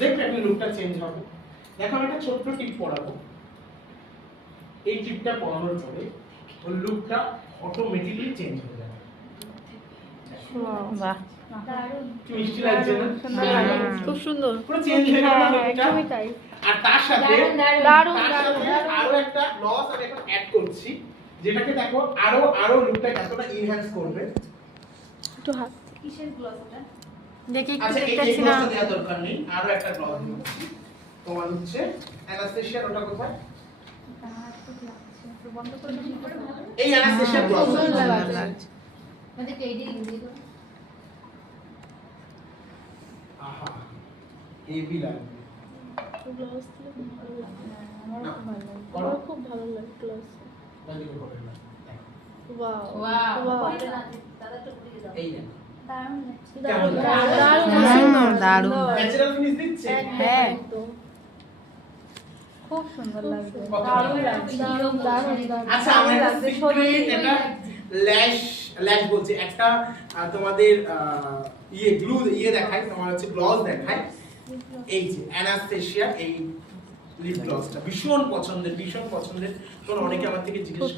দেখবেন লুকটা চেঞ্জ হবে। দেখো আমি একটা ছোট্ট টিপ পরাবো, এই টিপটা পরানোর পরে ওর লুকটা অটোমেটিক্যালি চেঞ্জ হয়ে যাবে। বাহ, কি মিষ্টি লাগছে না? খুব সুন্দর, পুরো চেঞ্জ হয়ে গেল লুকটা। একদমই তাই। আর তার সাথে দারুণ আরো একটা গ্লস আমি এখন অ্যাড করছি, যেটাকে দেখো আরো লুকটা এতটা এনহ্যান্স করবে। একটু হাত কিসের গ্লস ওটা? দেখি একটু আচ্ছা, এই দেখতেছি না। গ্লসটা দেওয়ার দরকার নেই, আরো একটা গ্লস দিচ্ছি। তোমার হচ্ছে অ্যানাস্থেশিয়া, ওটা কোথায়? বন্ধ করে দিই করে ভালো। এই অ্যানাস্থেশিয়া গ্লস খুব সুন্দর লাগছে। মানে কেডি ইউজ করো। আহা, হেভি লাগবে। গ্লাস দিলে খুব ভালো লাগে। আমারও খুব ভালো লাগে। করো। আমার খুব ভালো লাগে গ্লাস। দাদিকে করে না, দেখো। ওয়াও, ওয়াও, ওয়াও, পরে না দাদা একটু ঘুরিয়ে দাও। এই দেখো, দারুণ লাগছে। কেমন দারুণ, দারুণ। ন্যাচারাল ফিনিশ দিচ্ছে। হ্যাঁ। একদম। খুব সুন্দর লাগছে। কত দারুণ ভালো লাগছে। দারুণ, দারুণ, দারুণ। আচ্ছা, আমার একটা সিক্রেট এটা ল্যাশ বলছে একটা তোমাদের ইয়ে দেখাই, তোমার হচ্ছে গ্লস দেখাই। এই যে অ্যানাস্থেশিয়া এই লিপ গ্লসটা ভীষণ পছন্দের, কারণ অনেকে আমার থেকে জিজ্ঞেস